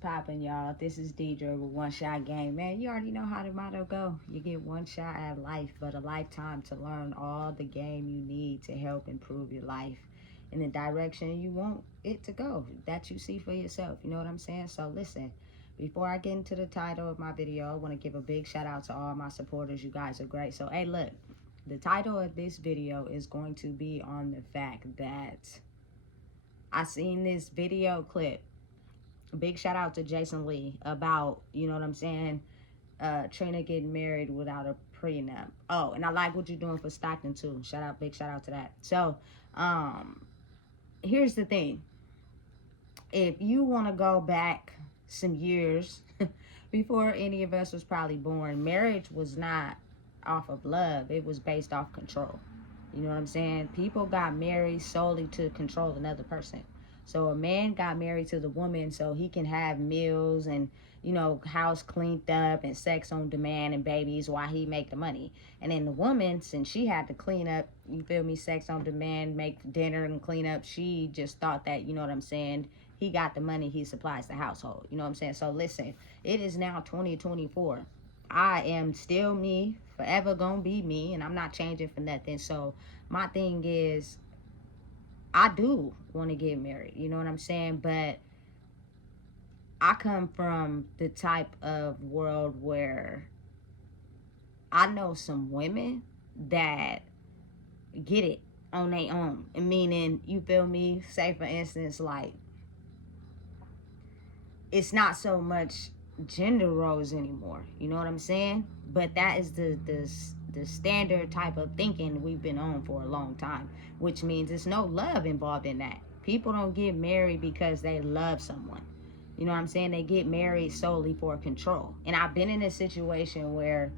Poppin', y'all. This is Deidre with One Shot Game. Man, you already know how the motto go. You get one shot at life, but a lifetime to learn all the game you need to help improve your life in the direction you want it to go, that you see for yourself. You know what I'm saying? So listen, before I get into the title of my video, I want to give a big shout out to all my supporters. You guys are great. So, hey, look, the title of this video is going to be on the fact that I seen this video clip. Big shout out to Jason Lee about, you know what I'm saying, Trina getting married without a prenup. Oh, and I like what you're doing for Stockton too. Big shout out to that. So, here's the thing. If you want to go back some years before any of us was probably born, marriage was not off of love. It was based off control. You know what I'm saying? People got married solely to control another person. So a man got married to the woman so he can have meals and, you know, house cleaned up and sex on demand and babies while he make the money. And then the woman, since she had to clean up, you feel me, sex on demand, make dinner and clean up, she just thought that, you know what I'm saying, he got the money, he supplies the household. You know what I'm saying? So listen, it is now 2024. I am still me, forever gonna be me, and I'm not changing for nothing. So my thing is, I do want to get married, you know what I'm saying? But I come from the type of world where I know some women that get it on their own. Meaning, you feel me? Say, for instance, like, it's not so much gender roles anymore. You know what I'm saying? But that is the standard type of thinking we've been on for a long time, which means there's no love involved in that. People don't get married because they love someone. You know what I'm saying? They get married solely for control. And I've been in a situation where,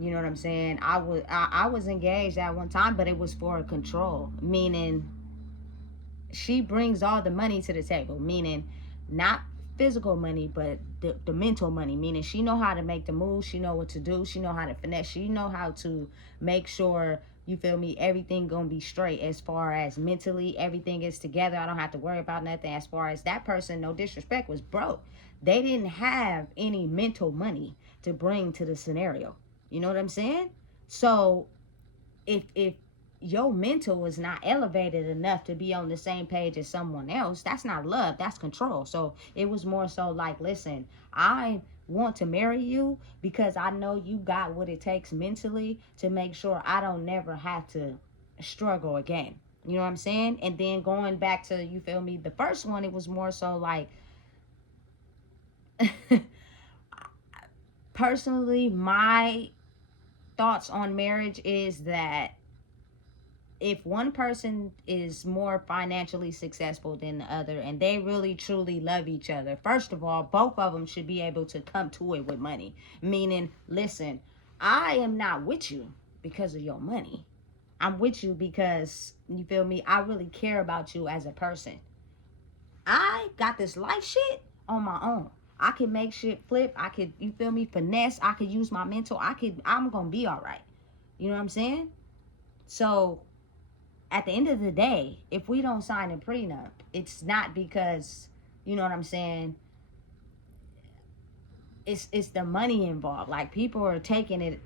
you know what I'm saying, I was engaged at one time, but it was for control, meaning she brings all the money to the table, meaning not physical money, but the mental money, meaning she know how to make the moves, she know what to do, she know how to finesse, she know how to make sure, you feel me, everything gonna be straight as far as mentally, everything is together. I don't have to worry about nothing. As far as that person, no disrespect, was broke. They didn't have any mental money to bring to the scenario. You know what I'm saying? So if your mental is not elevated enough to be on the same page as someone else, that's not love, that's control. So it was more so like, listen, I want to marry you because I know you got what it takes mentally to make sure I don't never have to struggle again. You know what I'm saying? And then going back to, you feel me, the first one, it was more so like, personally, my thoughts on marriage is that if one person is more financially successful than the other and they really truly love each other, first of all, both of them should be able to come to it with money. Meaning, listen, I am not with you because of your money. I'm with you because, you feel me, I really care about you as a person. I got this life shit on my own. I can make shit flip. I could, you feel me, finesse. I could use my mental. I'm going to be all right. You know what I'm saying? So at the end of the day, if we don't sign a prenup, it's not because, you know what I'm saying, it's the money involved. Like, people are taking it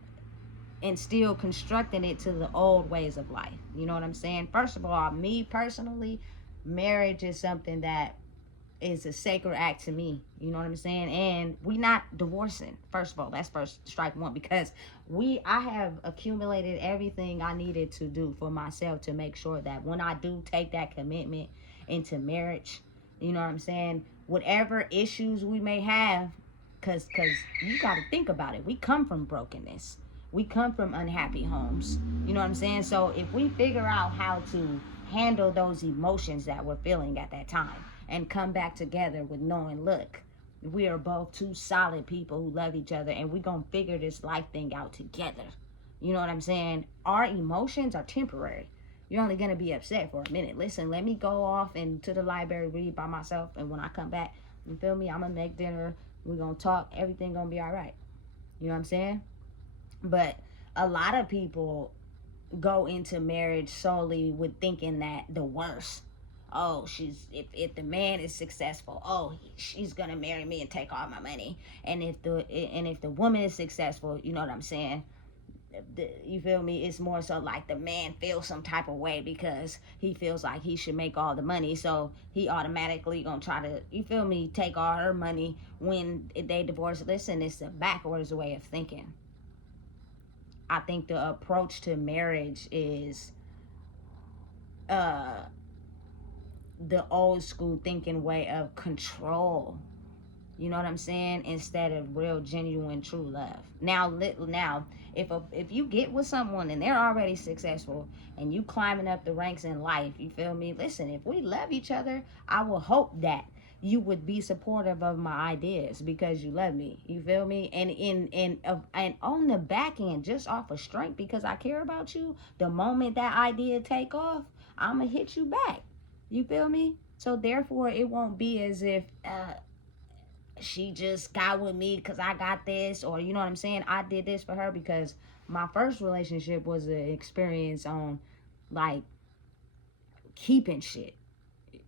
and still constructing it to the old ways of life. You know what I'm saying? First of all, me personally, marriage is something that is a sacred act to me. You know what I'm saying? And we not divorcing. First of all, that's first strike one, because I have accumulated everything I needed to do for myself to make sure that when I do take that commitment into marriage, you know what I'm saying, whatever issues we may have, cause you got to think about it. We come from brokenness. We come from unhappy homes. You know what I'm saying? So if we figure out how to handle those emotions that we're feeling at that time and come back together with knowing, look, we are both two solid people who love each other and we're going to figure this life thing out together. You know what I'm saying? Our emotions are temporary. You're only going to be upset for a minute. Listen, let me go off and to the library, read by myself. And when I come back, you feel me? I'm going to make dinner. We're going to talk. Everything going to be all right. You know what I'm saying? But a lot of people go into marriage solely with thinking that the worst. oh, if the man is successful, oh, she's gonna marry me and take all my money. And if the woman is successful, you know what I'm saying, you feel me, it's more so like the man feels some type of way because he feels like he should make all the money, so he automatically gonna try to, you feel me, take all her money when they divorce. Listen, it's a backwards way of thinking. I think the approach to marriage is uh the old school thinking way of control. You know what I'm saying? Instead of real, genuine, true love. Now, if you get with someone and they're already successful and you climbing up the ranks in life, you feel me? Listen, if we love each other, I will hope that you would be supportive of my ideas because you love me. You feel me? And on the back end, just off of strength, because I care about you. The moment that idea take off, I'ma hit you back. You feel me? So therefore, it won't be as if she just got with me because I got this, or you know what I'm saying, I did this for her, because my first relationship was an experience on like keeping shit.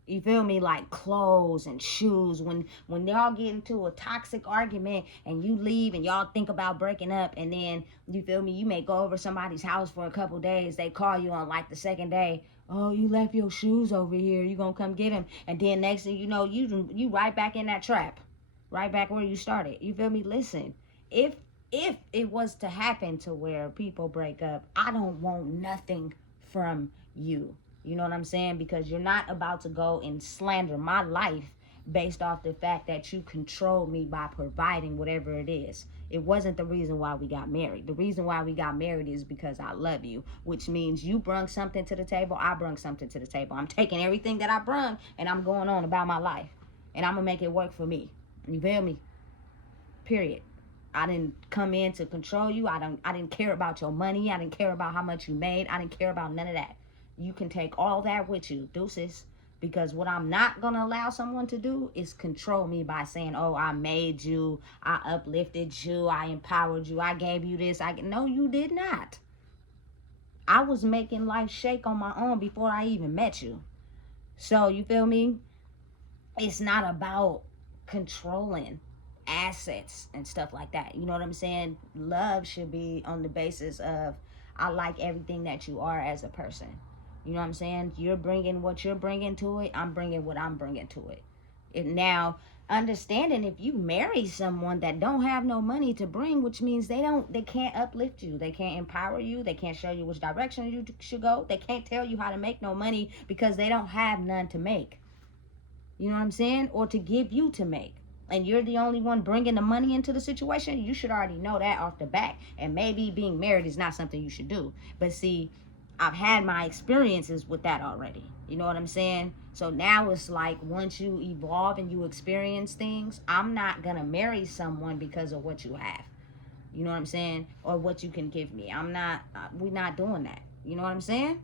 You feel me? Like clothes and shoes. When y'all get into a toxic argument and you leave and y'all think about breaking up, and then you feel me, you may go over somebody's house for a couple days, they call you on like the second day, oh, you left your shoes over here, you gonna come get them, and then next thing you know, you right back in that trap, right back where you started. You feel me? Listen, if it was to happen to where people break up, I don't want nothing from you. You know what I'm saying? Because you're not about to go and slander my life based off the fact that you control me by providing whatever it is. It wasn't the reason why we got married. The reason why we got married is because I love you, which means you brung something to the table, I brung something to the table. I'm taking everything that I brung and I'm going on about my life. And I'm going to make it work for me. You feel me? Period. I didn't come in to control you. I didn't care about your money. I didn't care about how much you made. I didn't care about none of that. You can take all that with you. Deuces. Because what I'm not going to allow someone to do is control me by saying, oh, I made you, I uplifted you, I empowered you, I gave you this. No, you did not. I was making life shake on my own before I even met you. So, you feel me? It's not about controlling assets and stuff like that. You know what I'm saying? Love should be on the basis of, I like everything that you are as a person. You know what I'm saying? You're bringing what you're bringing to it. I'm bringing what I'm bringing to it. And now, understanding if you marry someone that don't have no money to bring, which means they can't uplift you, they can't empower you, they can't show you which direction you should go, they can't tell you how to make no money because they don't have none to make. You know what I'm saying? Or to give you to make. And you're the only one bringing the money into the situation. You should already know that off the bat. And maybe being married is not something you should do. But see, I've had my experiences with that already. You know what I'm saying? So now it's like once you evolve and you experience things, I'm not going to marry someone because of what you have. You know what I'm saying? Or what you can give me. We're not doing that. You know what I'm saying?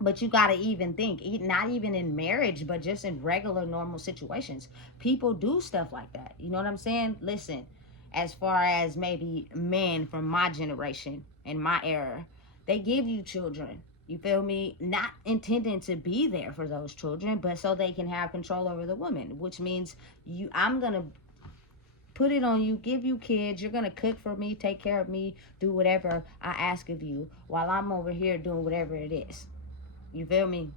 But you got to even think, not even in marriage, but just in regular normal situations, people do stuff like that. You know what I'm saying? Listen, as far as maybe men from my generation and my era, they give you children, you feel me, not intending to be there for those children, but so they can have control over the woman, which means I'm gonna put it on you, give you kids, you're gonna cook for me, take care of me, do whatever I ask of you while I'm over here doing whatever it is. You feel me?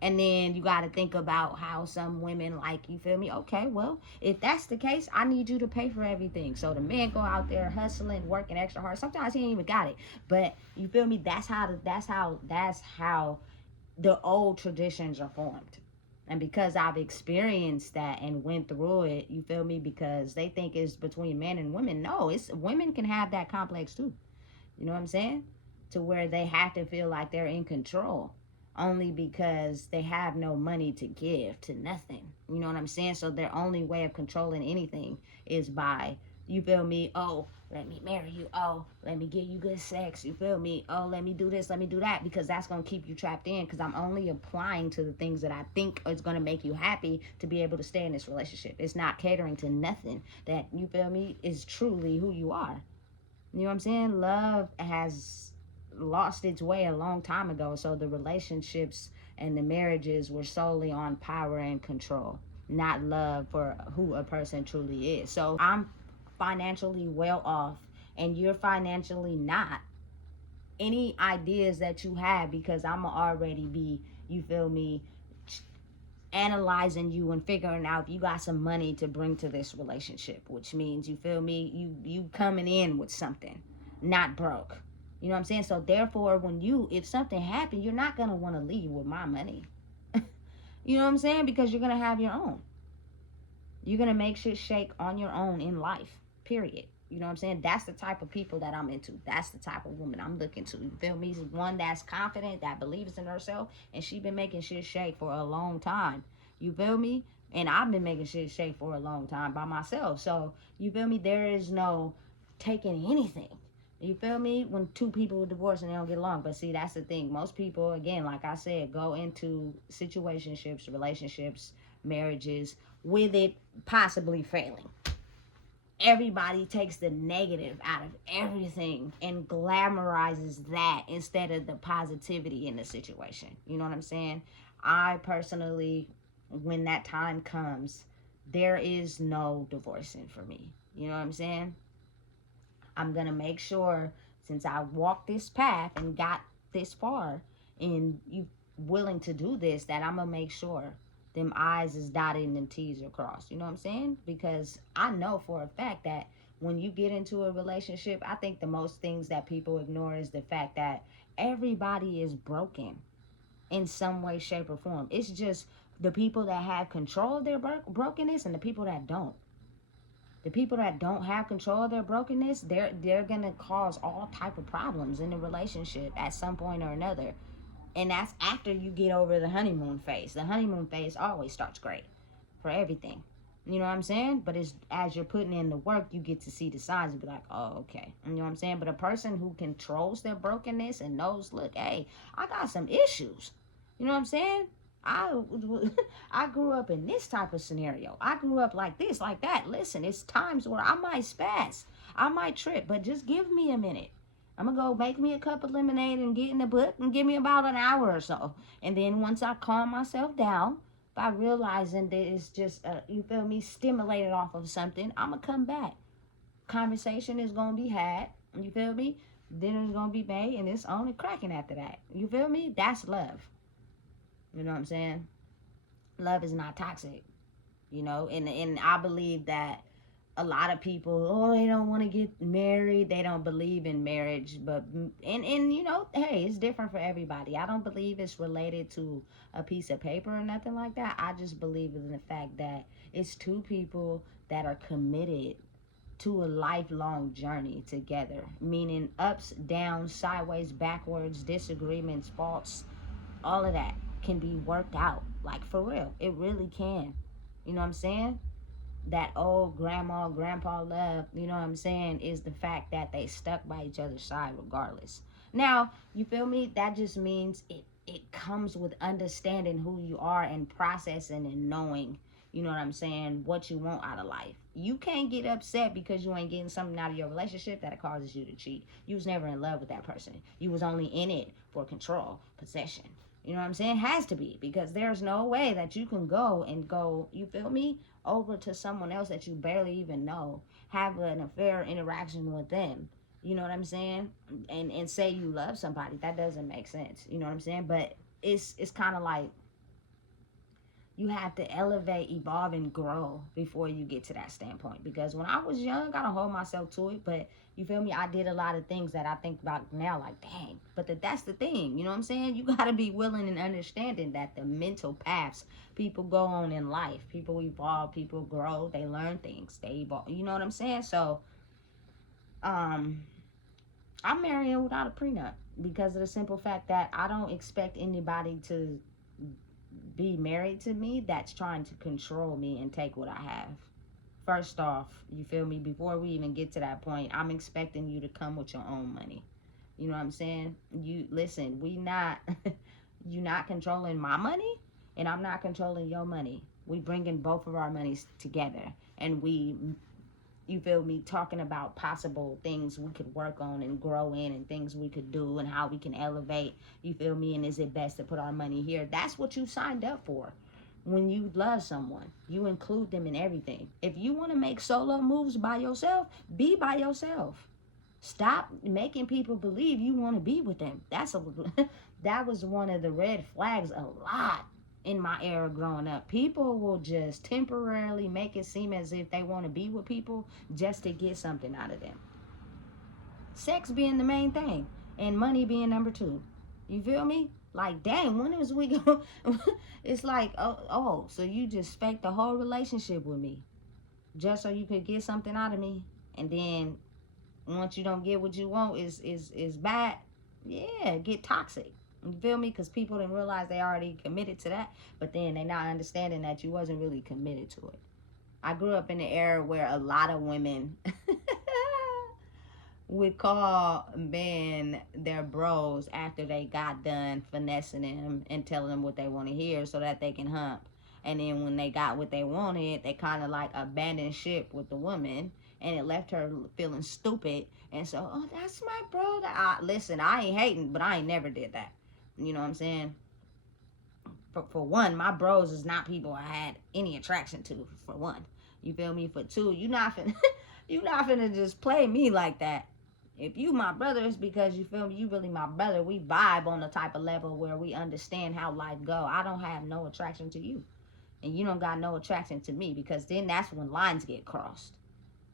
And then you got to think about how some women, like, you feel me? Okay, well, if that's the case, I need you to pay for everything. So the men go out there hustling, working extra hard. Sometimes he ain't even got it. But you feel me? That's how the old traditions are formed. And because I've experienced that and went through it, you feel me? Because they think it's between men and women. No, it's women can have that complex too. You know what I'm saying? To where they have to feel like they're in control only because they have no money to give to nothing. You know what I'm saying? So their only way of controlling anything is by, you feel me? Oh, let me marry you. Oh, let me give you good sex. You feel me? Oh, let me do this, let me do that, because that's going to keep you trapped in, because I'm only applying to the things that I think is going to make you happy to be able to stay in this relationship. It's not catering to nothing that, you feel me, is truly who you are. You know what I'm saying? Love has lost its way a long time ago, so the relationships and the marriages were solely on power and control, not love for who a person truly is. So I'm financially well off and you're financially not, any ideas that you have, because I'm already be, you feel me, analyzing you and figuring out if you got some money to bring to this relationship, which means, you feel me, you coming in with something, not broke. You know what I'm saying? So therefore, when you, if something happened, you're not gonna want to leave with my money. You know what I'm saying? Because you're gonna have your own. You're gonna make shit shake on your own in life. Period. You know what I'm saying? That's the type of people that I'm into. That's the type of woman I'm looking to. You feel me? One that's confident, that believes in herself, and she been making shit shake for a long time. You feel me? And I've been making shit shake for a long time by myself. So, you feel me? There is no taking anything. You feel me? When two people divorce and they don't get along. But see, that's the thing. Most people, again, like I said, go into situationships, relationships, marriages, with it possibly failing. Everybody takes the negative out of everything and glamorizes that instead of the positivity in the situation. You know what I'm saying? I personally, when that time comes, there is no divorcing for me. You know what I'm saying? I'm going to make sure, since I walked this path and got this far, and you willing to do this, that I'm going to make sure them I's is dotted and them T's are crossed. You know what I'm saying? Because I know for a fact that when you get into a relationship, I think the most things that people ignore is the fact that everybody is broken in some way, shape, or form. It's just the people that have control of their brokenness and the people that don't. The people that don't have control of their brokenness, they're gonna cause all type of problems in the relationship at some point or another. And that's after you get over the honeymoon phase. The honeymoon phase always starts great for everything. You know what I'm saying? But it's as you're putting in the work, you get to see the signs and be like, oh, okay. You know what I'm saying? But a person who controls their brokenness and knows, look, hey, I got some issues. You know what I'm saying? I I grew up in this type of scenario. I grew up like this, like that. Listen, it's times where I might spaz. I might trip, but just give me a minute. I'm going to go make me a cup of lemonade and get in the book and give me about an hour or so. And then once I calm myself down, by realizing that it's just, you feel me, stimulated off of something, I'm going to come back. Conversation is going to be had. You feel me? Dinner's going to be made and it's on and cracking after that. You feel me? That's love. You know what I'm saying? Love is not toxic. You know, and I believe that a lot of people, oh, they don't want to get married, they don't believe in marriage, but and you know, hey, it's different for everybody. I don't believe it's related to a piece of paper or nothing like that. I just believe in the fact that it's two people that are committed to a lifelong journey together, meaning ups, downs, sideways, backwards, disagreements, faults, all of that can be worked out, like for real. It really can. You know what I'm saying? That old grandma, grandpa love, you know what I'm saying, is the fact that they stuck by each other's side regardless. Now, you feel me? That just means it comes with understanding who you are and processing and knowing, you know what I'm saying, what you want out of life. You can't get upset because you ain't getting something out of your relationship that it causes you to cheat. You was never in love with that person. You was only in it for control, possession. You know what I'm saying? Has to be, because there's no way that you can go, you feel me, over to someone else that you barely even know, have an affair interaction with them. You know what I'm saying? And say you love somebody. That doesn't make sense. You know what I'm saying? But it's kind of like you have to elevate, evolve, and grow before you get to that standpoint. Because when I was young, I don't hold myself to it, but you feel me? I did a lot of things that I think about now, like, dang. But that's the thing, you know what I'm saying? You got to be willing and understanding that the mental paths people go on in life, people evolve, people grow, they learn things, they evolve. You know what I'm saying? So, I'm marrying without a prenup because of the simple fact that I don't expect anybody to be married to me that's trying to control me and take what I have. First off, you feel me, before we even get to that point, I'm expecting you to come with your own money. You know what I'm saying? You listen, you not controlling my money and I'm not controlling your money. We bringing both of our monies together and we you feel me, talking about possible things we could work on and grow in and things we could do and how we can elevate, you feel me, and is it best to put our money here? That's what you signed up for. When you love someone, you include them in everything. If you want to make solo moves by yourself, be by yourself. Stop making people believe you want to be with them. That was one of the red flags a lot in my era growing up. People will just temporarily make it seem as if they want to be with people just to get something out of them. Sex being the main thing and money being number two. You feel me? Like, dang, when is we going? It's like, oh, so you just faked the whole relationship with me just so you could get something out of me, and then once you don't get what you want is bad. Yeah, get toxic. You feel me? Because people didn't realize they already committed to that, but then they not understanding that you wasn't really committed to it. I grew up in an era where a lot of women would call men their bros after they got done finessing them and telling them what they want to hear so that they can hump. And then when they got what they wanted, they kind of like abandoned ship with the woman, and it left her feeling stupid. And so, oh, that's my bro. Listen, I ain't hating, but I ain't never did that. You know what I'm saying? For one, my bros is not people I had any attraction to, for one. You feel me? For two, you not finna just play me like that. If you my brother, it's because you feel me, you really my brother. We vibe on the type of level where we understand how life go. I don't have no attraction to you, and you don't got no attraction to me, because then that's when lines get crossed.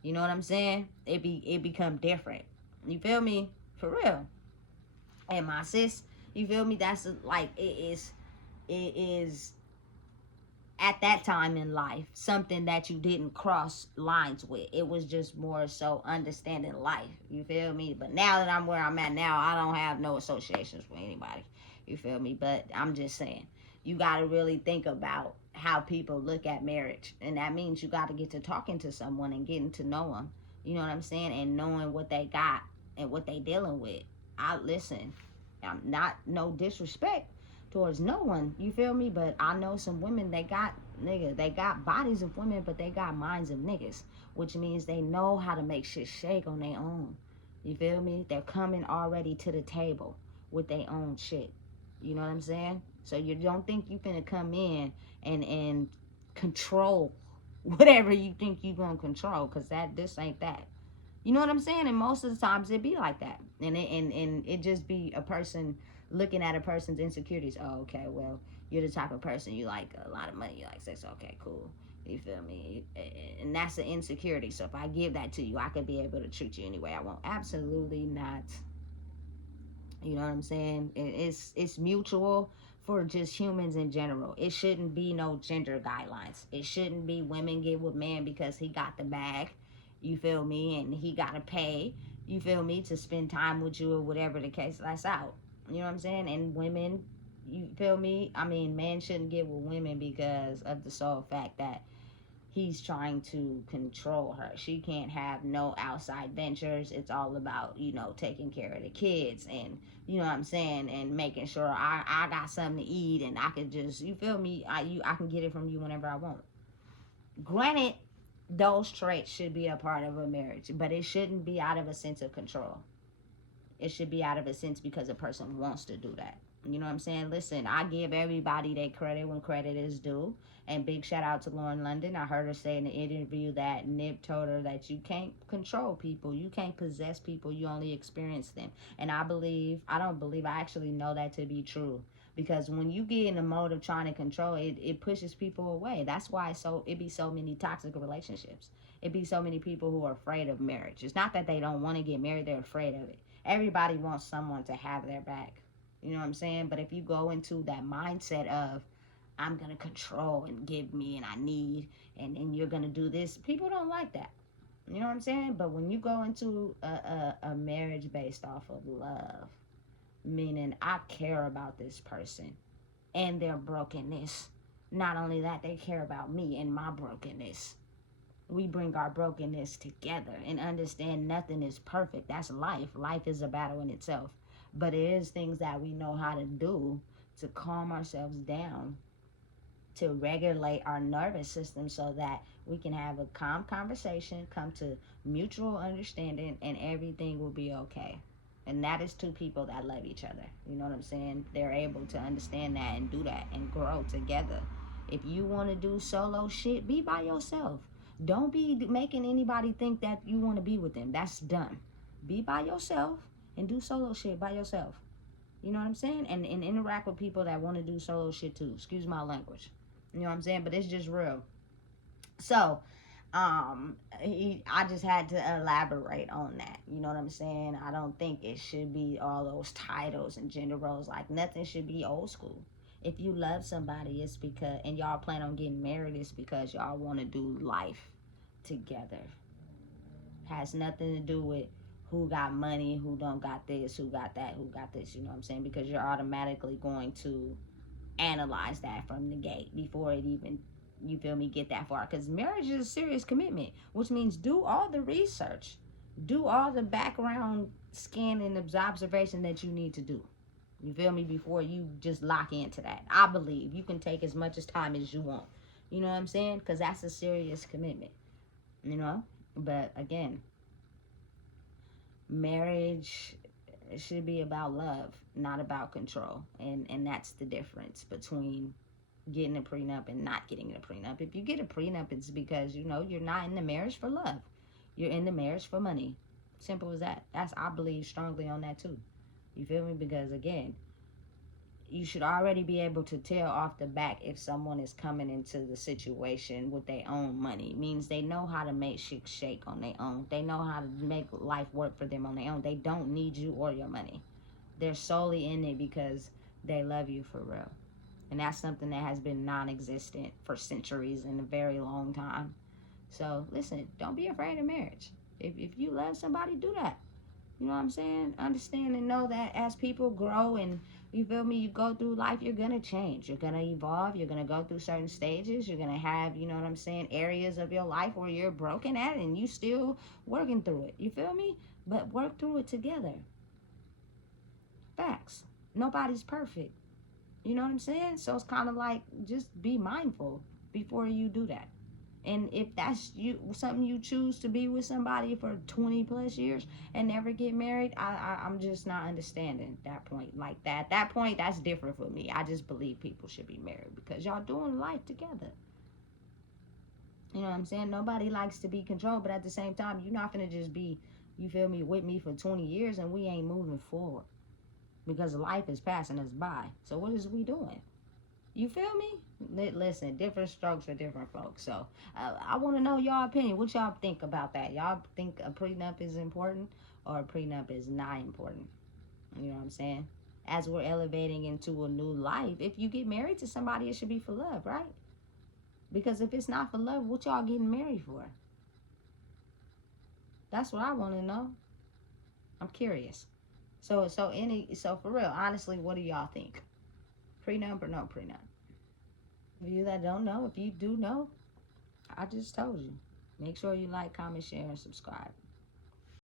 You know what I'm saying? It become different. You feel me? For real. And my sis, you feel me? That's like, it is at that time in life something that you didn't cross lines with. It was just more so understanding life. You feel me? But now that I'm where I'm at now, I don't have no associations with anybody. You feel me? But I'm just saying, you got to really think about how people look at marriage, and that means you got to get to talking to someone and getting to know them. You know what I'm saying? And knowing what they got and what they dealing with. Listen, I'm not no disrespect towards no one, you feel me? But I know some women, they got bodies of women, but they got minds of niggas, which means they know how to make shit shake on their own. You feel me? They're coming already to the table with their own shit. You know what I'm saying? So you don't think you finna come in and control whatever you think you gonna control, because this ain't that. You know what I'm saying? And most of the times it be like that. And it just be a person looking at a person's insecurities. Oh, okay, well, you're the type of person, you like a lot of money, you like sex. Okay, cool. You feel me? And that's an insecurity. So if I give that to you, I could be able to treat you any way I want. Absolutely not. You know what I'm saying? It's mutual for just humans in general. It shouldn't be no gender guidelines. It shouldn't be women get with man because he got the bag. You feel me? And he got to pay, you feel me, to spend time with you or whatever the case. That's out. You know what I'm saying? And women, you feel me? I mean, men shouldn't get with women because of the sole fact that he's trying to control her. She can't have no outside ventures. It's all about, taking care of the kids and, you know what I'm saying, and making sure I got something to eat, and I could just, you feel me, I can get it from you whenever I want. Granted, those traits should be a part of a marriage, but it shouldn't be out of a sense of control. It should be out of a sense because a person wants to do that. You know what I'm saying? Listen, I give everybody their credit when credit is due. And big shout out to Lauren London. I heard her say in the interview that Nip told her that you can't control people. You can't possess people. You only experience them. And I actually know that to be true. Because when you get in the mode of trying to control, it pushes people away. That's why it be so many toxic relationships. It be so many people who are afraid of marriage. It's not that they don't want to get married. They're afraid of it. Everybody wants someone to have their back. You know what I'm saying? But if you go into that mindset of, I'm going to control and give me and I need, and you're going to do this, people don't like that. You know what I'm saying? But when you go into a marriage based off of love, meaning I care about this person and their brokenness. Not only that, they care about me and my brokenness. We bring our brokenness together and understand nothing is perfect. That's life. Life is a battle in itself. But it is things that we know how to do to calm ourselves down, to regulate our nervous system so that We can have a calm conversation, come to mutual understanding, and everything will be okay. And that is two people that love each other. You know what I'm saying? They're able to understand that and do that and grow together. If you want to do solo shit, be by yourself. Don't be making anybody think that you want to be with them. That's dumb. Be by yourself and do solo shit by yourself. You know what I'm saying? And interact with people that want to do solo shit too. Excuse my language. You know what I'm saying? But it's just real. So, I just had to elaborate on that. You know what I'm saying? I don't think it should be all those titles and gender roles. Like, nothing should be old school. If you love somebody, it's because, and y'all plan on getting married, it's because y'all want to do life together. Has nothing to do with who got money, who don't got this, who got that, who got this. You know what I'm saying? Because you're automatically going to analyze that from the gate before it even, you feel me, get that far. Because marriage is a serious commitment, which means do all the research, do all the background scan and observation that you need to do. You feel me? Before you just lock into that. I believe you can take as much as time as you want. You know what I'm saying? Because that's a serious commitment. You know? But again, marriage should be about love, not about control. And that's the difference between getting a prenup and not getting a prenup. If you get a prenup, it's because, you know, you're not in the marriage for love. You're in the marriage for money. Simple as that. I believe strongly on that too. You feel me? Because again, you should already be able to tell off the back if someone is coming into the situation with their own money. It means they know how to make shit shake on their own. They know how to make life work for them on their own. They don't need you or your money. They're solely in it because they love you for real. And that's something that has been non-existent for centuries and a very long time. So listen, don't be afraid of marriage. If you love somebody, do that. You know what I'm saying? Understand and know that as people grow and, you feel me, you go through life, you're going to change. You're going to evolve. You're going to go through certain stages. You're going to have, you know what I'm saying, areas of your life where you're broken at and you still working through it. You feel me? But work through it together. Facts. Nobody's perfect. You know what I'm saying? So it's kind of like, just be mindful before you do that. And if that's something you choose to be with somebody for 20 plus years and never get married, I'm just not understanding that point like that. That point, that's different for me. I just believe people should be married because y'all doing life together. You know what I'm saying? Nobody likes to be controlled, but at the same time, you're not going to just be, you feel me, with me for 20 years and we ain't moving forward because life is passing us by. So what is we doing? You feel me? Listen, different strokes for different folks. So I want to know y'all opinion. What y'all think about that? Y'all think a prenup is important or a prenup is not important? You know what I'm saying? As we're elevating into a new life, if you get married to somebody, it should be for love, right? Because if it's not for love, what y'all getting married for? That's what I want to know. I'm curious. So for real, honestly, what do y'all think? Prenup or no prenup? For you that don't know, if you do know, I just told you. Make sure you like, comment, share, and subscribe.